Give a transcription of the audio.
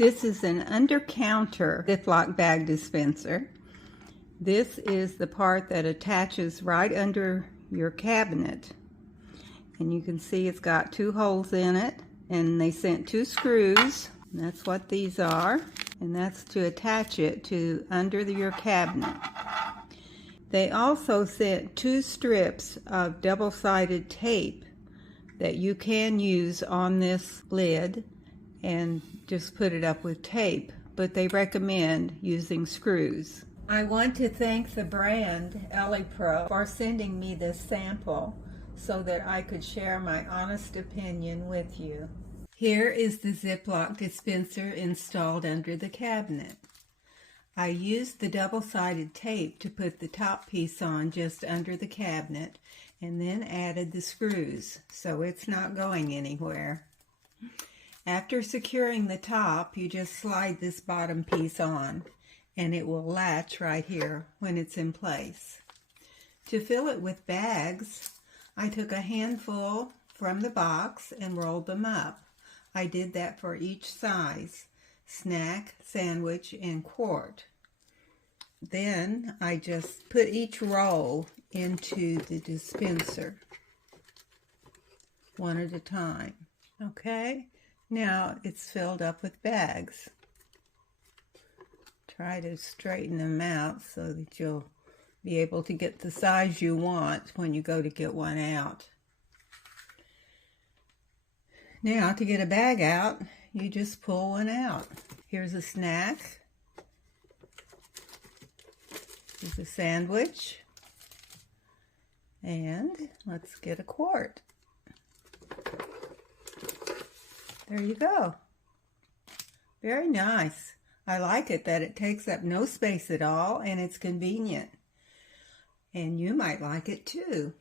This is an under-counter Ziplock bag dispenser. This is the part that attaches right under your cabinet. And you can see it's got 2 holes in it, and they sent 2 screws. That's what these are, and that's to attach it to under your cabinet. They also sent 2 strips of double-sided tape that you can use on this lid and just put it up with tape, but they recommend using screws. I want to thank the brand EliPro for sending me this sample so that I could share my honest opinion with you. Here is the Ziplock dispenser installed under the cabinet. I used the double-sided tape to put the top piece on just under the cabinet and then added the screws so it's not going anywhere. After securing the top, you just slide this bottom piece on and it will latch right here when it's in place. To fill it with bags, I took a handful from the box and rolled them up. I did that for each size: snack, sandwich, and quart. Then I just put each roll into the dispenser one at a time. Okay, now it's filled up with bags. Try to straighten them out so that you'll be able to get the size you want when you go to get one out. Now, to get a bag out, you just pull one out. Here's a snack. Here's a sandwich. And let's get a quart. There you go. Very nice. I like it that it takes up no space at all and it's convenient. And you might like it too.